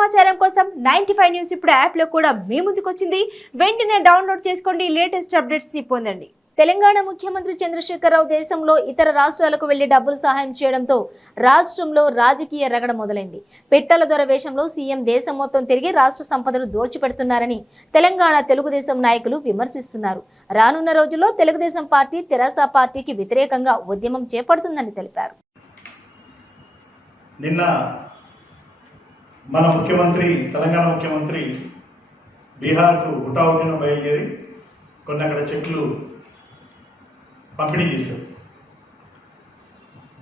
సమాచారం కోసం 95 న్యూస్ ఇప్పుడు యాప్ లో కూడా మీ ముందుకొచ్చింది. వెంటనే డౌన్లోడ్ చేసుకోండి, లేటెస్ట్ అప్డేట్స్ ని పొందండి. తెలంగాణ ముఖ్యమంత్రి చంద్రశేఖరరావు దేశంలో ఇతర రాష్ట్రాలకు వెళ్లి డబ్బులు సహాయం చేయడంతో రాష్ట్రంలో రాజకీయ రగడ మొదలైంది. పిట్టల దొర వేషంలో సీఎం దేశం మొత్తం తిరిగి రాష్ట్ర సంపదను దోచిపెడుతున్నారని తెలంగాణ తెలుగుదేశం నాయకులు విమర్శిస్తున్నారు. రానున్న రోజుల్లో తెలుగుదేశం పార్టీ తెరాస పార్టీకి వ్యతిరేకంగా ఉద్యమం చేపడుతుందని తెలిపారు. నిన్న మన ముఖ్యమంత్రి తెలంగాణ ముఖ్యమంత్రి బీహార్కు హుటాహుటిన బయలుదేరి కొన్ని అక్కడ చెట్లు పంపిణీ చేశారు.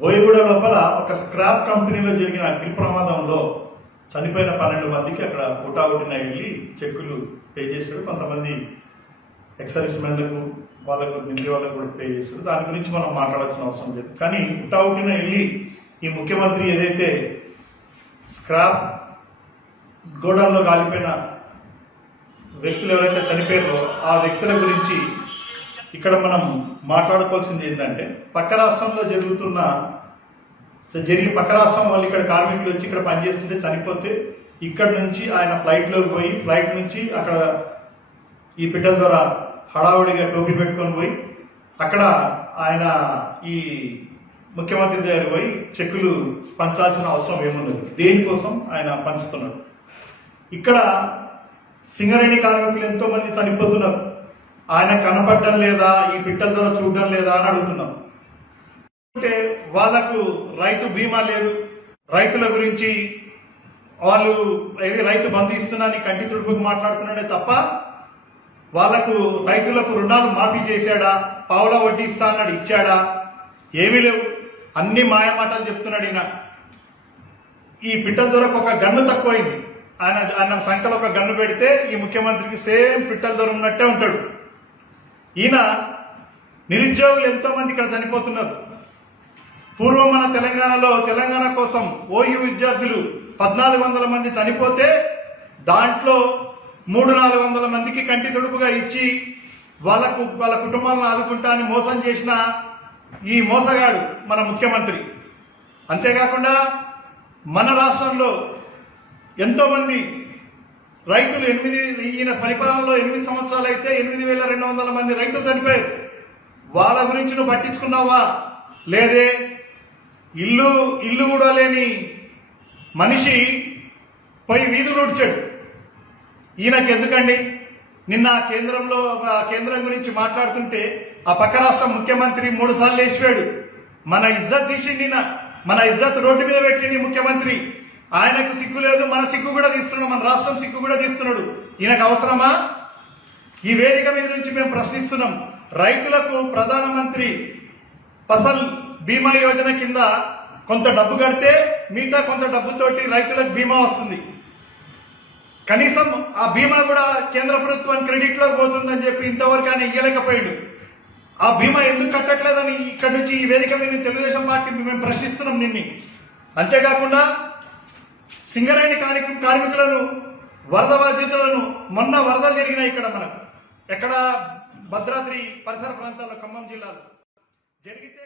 బోయగూడ లోపల ఒక స్క్రాప్ కంపెనీలో జరిగిన అగ్ని ప్రమాదంలో చనిపోయిన 12 మందికి అక్కడ హుటాహుటిన వెళ్ళి చెక్కులు పే చేశారు. కొంతమంది ఎక్సర్వీస్ మెన్లకు వాళ్ళకు మిలిటరీ వాళ్ళకు కూడా పే చేశారు. దాని గురించి మనం మాట్లాడాల్సిన అవసరం లేదు. కానీ హుటాహుటిన వెళ్ళి ఈ ముఖ్యమంత్రి ఏదైతే స్క్రాప్ గోడౌన్లో కాలిపోయిన వ్యక్తులు ఎవరైతే చనిపోయారో ఆ వ్యక్తుల గురించి ఇక్కడ మనం మాట్లాడుకోవాల్సింది ఏంటంటే, పక్క రాష్ట్రంలో పక్క రాష్ట్రం వాళ్ళు ఇక్కడ కార్మికులు వచ్చి ఇక్కడ పనిచేస్తుంటే చనిపోతే ఇక్కడ నుంచి ఆయన ఫ్లైట్లోకి పోయి ఫ్లైట్ నుంచి అక్కడ ఈ పిట్టల ద్వారా హడావుడిగా టోపీ పెట్టుకొని పోయి అక్కడ ఆయన ఈ ముఖ్యమంత్రి దగ్గర పోయి చెక్కులు పంచాల్సిన అవసరం ఏమున్నది? దేనికోసం ఆయన పంచుతున్నారు? ఇక్కడ సింగరేణి కార్మికులు ఎంతో మంది చనిపోతున్నారు. ఆయన కనపడడం లేదా, ఈ పిట్టల ద్వారా చూడడం లేదా అని అడుగుతున్నారు. అంటే వాళ్ళకు రైతు బీమా లేదు, రైతుల గురించి వాళ్ళు ఏది రైతు బంధు ఇస్తున్నారని కంటి తుడుపుకు మాట్లాడుతున్నాడే తప్ప వాళ్లకు రైతులకు రుణాలు మాఫీ చేశాడా, పావులా వడ్డీ ఇస్తా అన్నాడు, ఇచ్చాడా? ఏమీ లేవు. అన్ని మాయమాటలు చెప్తున్నాడు ఈయన. ఈ పిట్టల దొరకు ఒక గన్ను తక్కువైంది. ఆయన సంఖ్యలో ఒక గన్ను పెడితే ఈ ముఖ్యమంత్రికి సేమ్ పిట్టల దొర ఉన్నట్టే ఉంటాడు. ఈయన నిరుద్యోగులు ఎంతో మంది ఇక్కడ చనిపోతున్నారు. పూర్వం మన తెలంగాణలో తెలంగాణ కోసం ఓయూ విద్యార్థులు 1400 మంది చనిపోతే దాంట్లో 300-400 మందికి కంటి తుడుపుగా ఇచ్చి వాళ్ళ కుటుంబాలను ఆదుకుంటా అని మోసం చేసిన ఈ మోసగాడు మన ముఖ్యమంత్రి. అంతేకాకుండా మన రాష్ట్రంలో ఎంతో మంది రైతులు ఈయన పరిపాలనలో 8 సంవత్సరాలు అయితే 8,200 మంది రైతులు చనిపోయారు. వాళ్ళ గురించి నువ్వు పట్టించుకున్నావా? లేదే. ఇల్లు కూడా లేని మనిషి పోయి వీధులు ఊడ్చాడు. ఈయనకి ఎందుకండి? నిన్న కేంద్రం గురించి మాట్లాడుతుంటే ఆ పక్క రాష్ట్ర ముఖ్యమంత్రి 3 సార్లు వేసిపోయాడు. మన ఇజ్జత్ తీసిండి, మన ఇజ్జత్ రోడ్డు మీద పెట్టింది ముఖ్యమంత్రి. ఆయనకు సిగ్గు లేదు, మన సిగ్గు కూడా తీస్తున్నాడు, మన రాష్ట్రం సిగ్గు కూడా తీస్తున్నాడు. ఈయనకు అవసరమా? ఈ వేదిక మీద నుంచి మేము ప్రశ్నిస్తున్నాం. రైతులకు ప్రధానమంత్రి ఫసల్ బీమా యోజన కింద కొంత డబ్బు కడితే మిగతా కొంత డబ్బుతోటి రైతులకు బీమా వస్తుంది. కనీసం ఆ బీమా కూడా కేంద్ర ప్రభుత్వం క్రెడిట్ లో పోతుందని చెప్పి ఇంతవరకు ఆయన ఇయ్యలేకపోయాడు. ఆ బీమా ఎందుకు కట్టట్లేదని ఇక్కడ నుంచి ఈ వేదిక మీద తెలుగుదేశం పార్టీ మేము ప్రశ్నిస్తున్నాం నిన్ని. అంతేకాకుండా సింగరేణి కార్మికులను, వరద బాధితులను, మొన్న వరదలు జరిగినాయి ఇక్కడ మనకు, ఎక్కడ భద్రాద్రి పరిసర ప్రాంతాల్లో ఖమ్మం జిల్లాలో జరిగితే